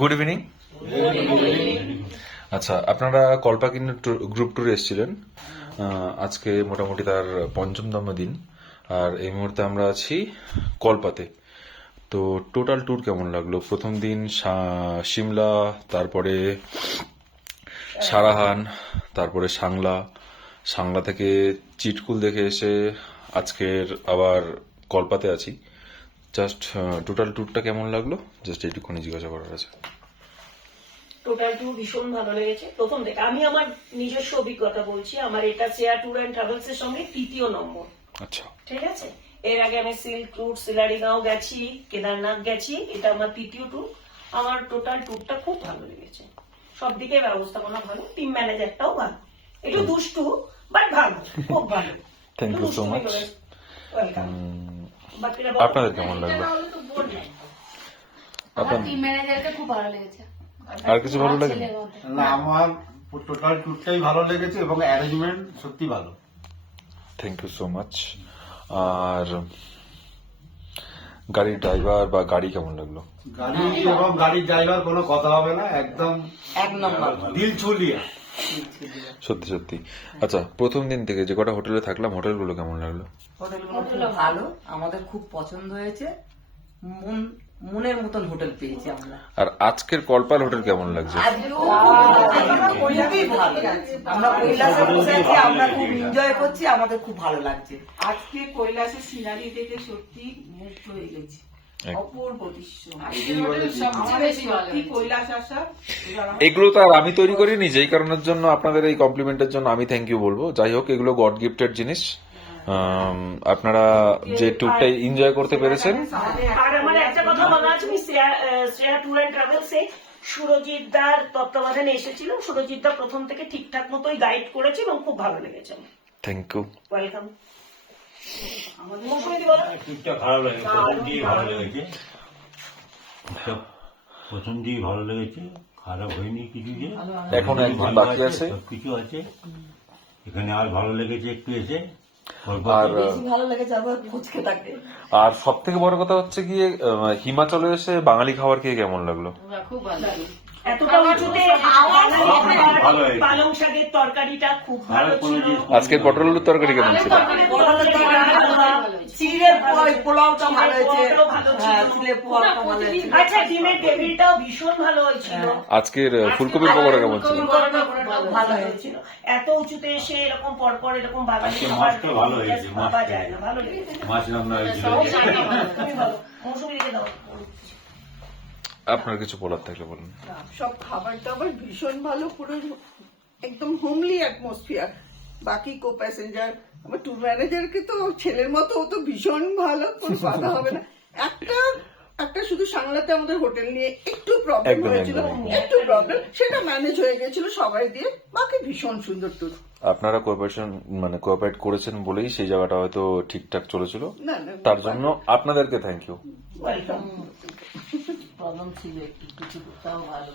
Good evening. আচ্ছা, আপনারা কল্পাকিন group ট্যুরে এসেছিলেন। আজকে মোটামুটি তার পঞ্চমতম দিন, আর এই মুহূর্তে আমরা আছি কল্পাতে। তো টোটাল ট্যুর কেমন লাগলো? প্রথম দিন সিমলা, তারপরে সারাহান, তারপরে সাংলা থেকে চিটকুল দেখে এসে আজকের আবার কল্পাতে আছি। জাস্ট টোটাল ট্যুরটা কেমন লাগলো, জাস্ট এইটুকুনি জিজ্ঞাসা করার আছে। টোটাল ট্যুর ভীষণ ভালো লেগেছে প্রথম থেকে। আমি আমার নিজস্ব অভিজ্ঞতা বলছি, আমার এটা শ্রেয়া ট্যুর অ্যান্ড ট্রাভেলস এর সঙ্গে ৩য় নম্বর। আচ্ছা, ঠিক আছে, এর আগে আমি সিল্ক রুট, সিলারিগাঁও গেছি, কেদারনাথ গেছি, এটা আমার ৩য় ট্যুর। আমার টোটাল ট্যুরটা খুব ভালো লেগেছে, সব দিকে ব্যবস্থাপনা ভালো, টিম ম্যানেজারটাও ভালো, একটু দুষ্টু বাট ভালো, খুব ভালো। Thank you so much. আপনাদের কেমন লাগলো? আমার টিম ম্যানেজারকে খুব ভালো লেগেছে। আর কিছু ভালো লাগে? না, আমার টোটাল ট্যুরটাই ভালো লেগেছে এবং অ্যারেঞ্জমেন্ট সত্যি ভালো। Thank you so much. আর গাড়ির ড্রাইভার বা গাড়ি কেমন লাগলো? গাড়ি এবং গাড়ির ড্রাইভার কোনো কথা হবে না, একদম এক নম্বর দিল ছুলিয়া। সত্যি সত্যি। আচ্ছা, প্রথম দিন থেকে যে কটা হোটেলে থাকলাম, হোটেলগুলো কেমন লাগলো? হোটেলগুলো ভালো, আমাদের খুব পছন্দ হয়েছে, মনের মতন হোটেল পেয়েছি আমরা। আর আজকের কল্পাল হোটেল কেমন লাগছে? খুবই ভালো, আমরা কৈলাসে বসে আছি, আমরা খুব এনজয় করছি, আমাদের খুব ভালো লাগছে। আজকে কৈলাসের সিনারি দেখে সত্যি মুগ্ধ হয়ে গেছি, অপূর্ব দৃশ্য। আমাদের সত্যি কৈলাস আসা, এগুলো তো আর আমি তৈরি করিনি, যেই কারণের জন্য আপনাদের এই কমপ্লিমেন্টের জন্য আমি থ্যাংক ইউ বলবো। যাই হোক, এগুলো গড গিফটেড জিনিস। আপনারা যে ট্যুরটা এনজয় করতে পেরেছেন। আর আমার একটা কথা বলা আছে, আমি শ্রেয়া ট্যুর অ্যান্ড ট্রাভেলস এ সুরজিৎ দার তত্ত্বাবধানে এসেছিলাম। সুরজিৎ দা প্রথম থেকে ঠিকঠাক মতোই গাইড করেছে এবং খুব ভালো লেগেছে। Thank you. ওয়েলকাম। ট্যুরটা ভালো লাগে, প্রথম দিয়েই ভালো লেগেছে, প্রথম দিয়েই ভালো লেগেছে, খারাপ হয়নি কিছু, যে এখন একদিন বাকি আছে, সবকিছু আছে এখানে। আর ভালো লেগেছে একটু এসে। আর বেশি ভালো লেগেছে আবার ফুচকে থাকে। আর সব থেকে বড় কথা হচ্ছে গিয়ে হিমাচলে এসে বাঙালি খাবার খেয়ে কেমন লাগলো? খুব ভালো। এতটা উঁচুতে ভালো হয়েছে। পালং শাকের তরকারিটা খুব ভালো ছিল। আজকের পটল আলুর তরকারি কেমন ছিল? চিড়ের পোলাওটা ভালো হয়েছে, পোলাওটাও ভালো ছিল। হ্যাঁ, চিড়ের পোলাওটা ভালো হয়েছে। আচ্ছা, ডিমের গ্রেভিটাও ভীষণ ভালো হয়েছিল। আজকের ফুলকপির পকোড়া কেমন ছিল? ভালো হয়েছিল। এত উঁচুতে এসে এরকম পরপর এরকম বাঙালি আজকে খাবার মাছটা ভালো হয়েছে, পাওয়া যায় না, ভালো লেগেছে। মাছ রান্না হয়েছিল। তুমি ভালো, মৌসুমী রেখে দাও। আপনার কিছু বলার থাকলে বলুন। সব খাবার দাবার ভীষণ ভালো, পুরো একদম হোমলি অ্যাটমসফিয়ার। বাকি কো প্যাসেঞ্জার, আমার ট্যুর ম্যানেজারকে তো ছেলের মতো, ও তো ভীষণ ভালো, কোনো কথা হবে না। একটা শুধু সাংলাতে আমাদের হোটেল নিয়ে একটু প্রবলেম একদম, হয়েছিল, একদম। একটু প্রবলেম, সেটা ম্যানেজ হয়ে গেছিল সবাই দিয়ে। বাকি ভীষণ সুন্দর ট্যুর। আপনারা কোঅপারেট করেছেন বলেই সেই জায়গাটা হয়তো ঠিকঠাক চলেছিল। না, না, তার জন্য আপনাদেরকে থ্যাংক ইউ। ওয়েলকাম। প্রবলেম ছিল একটু কিছু, তাও ভালো।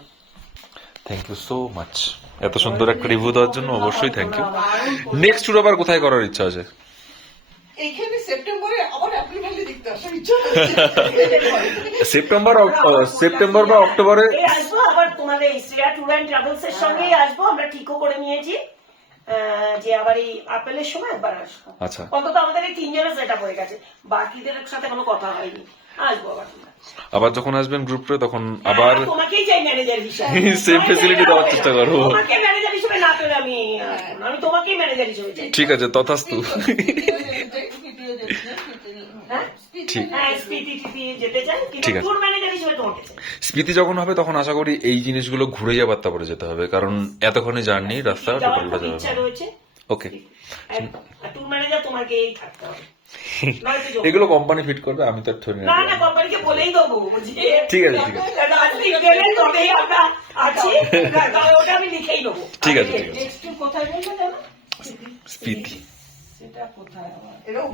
Thank you so much. এত সুন্দর একটা রিভিউ দেওয়ার জন্য অবশ্যই থ্যাংক ইউ। নেক্সট ট্যুর আবার কোথায় করার ইচ্ছা আছে? এইখানে সেপ্টেম্বরে আবার অ্যাপ্রিল ভ্যালি দেখতে আসার ইচ্ছা সেপ্টেম্বর বা অক্টোবরে আসবো আবার তোমাদের শ্রেয়া ট্যুর অ্যান্ড ট্রাভেলস এর সঙ্গেই আসবো। আমরা ঠিকও করে নিয়েছি যে আবার এই আপেলের সময় একবার আসবো। আচ্ছা। অন্তত আমাদের এই 3 জনের সেট আপ হয়ে গেছে, বাকিদের সাথে কোনো কথা হয়নি। আসবো আবার। আবার যখন আসবেন গ্রুপে তখন আবার তোমাকেই চাই ম্যানেজার হিসেবে, সেম ফেসিলিটি দেওয়ার চেষ্টা করবো। তোমাকে ম্যানেজার হিসেবে না পেলে আমি তোমাকেই ম্যানেজার হিসেবে চাই। ঠিক আছে, তথাস্তু। ঠিক। হ্যাঁ, স্পিতি যেতে চাই, কিন্তু ঠিক আছে। ট্যুর ম্যানেজার হিসেবে তোমাকে চাই। স্মৃতি যখন হবে তখন আশা করি এই জিনিসগুলো ঘুরে যাবার তারপরে যেতে হবে, কারণ এতক্ষণে জার্নি রাস্তা যাওয়ার টোটালটা খুব ইচ্ছা যাবে। রয়েছে। ওকে, ট্যুর ম্যানেজার তোমাকেই থাকতে হবে, নয়তো যোগ। এগুলো কোম্পানি ফিট করবে, আমি তো থরি না না, কোম্পানিকে বলেই দেবো যে ঠিক আছে, ঠিক আছে। রাজনীতি গেলে তবেই আমরা আছি, তবে ওটা আমি লিখেই দেবো। ঠিক আছে, ঠিক আছে। নেক্সট কোথায় বলবো জানো? স্মৃতি। সেটা কোথায় আমার